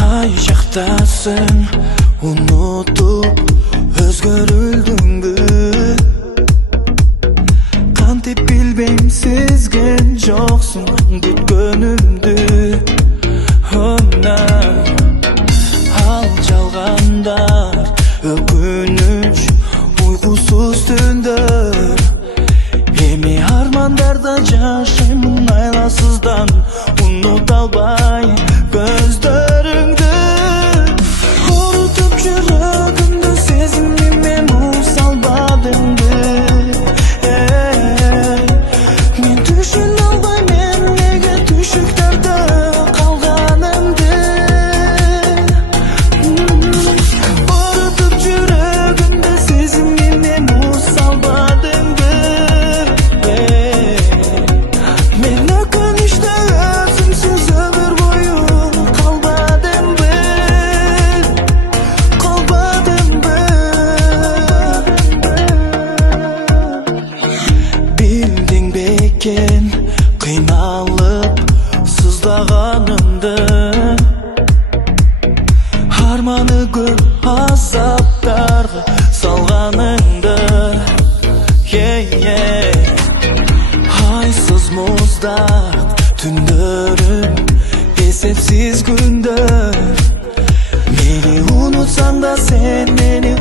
Qay jaqdasin unutup özgörüldüңbü? Kantip bilbeyim sezgen joksun күткөнүмдү. Ал жалгандар, өкүнүч, уйкусуз түндөр. Эми армандарда жашаймын айласыздан, унута албай көздөрүңдү. Урутуп жүрөгүмдү сезимиме муз салбадыңбы? Мен түшүнө албайм эмнеге түшүктөрдө калганымды. Урутуп жүрөгүмдү сезимиме муз салбадыңбы? Мен өкүнүчтө өзүмсүз өмүр бою калбадымбы? Билдиң бекен кыйналып сыздаганымды, арманы көп азаптарга салганыңды. Айсыз муздак түндөрүм, эсепсиз күндөр. Мени унутсаң да сен мени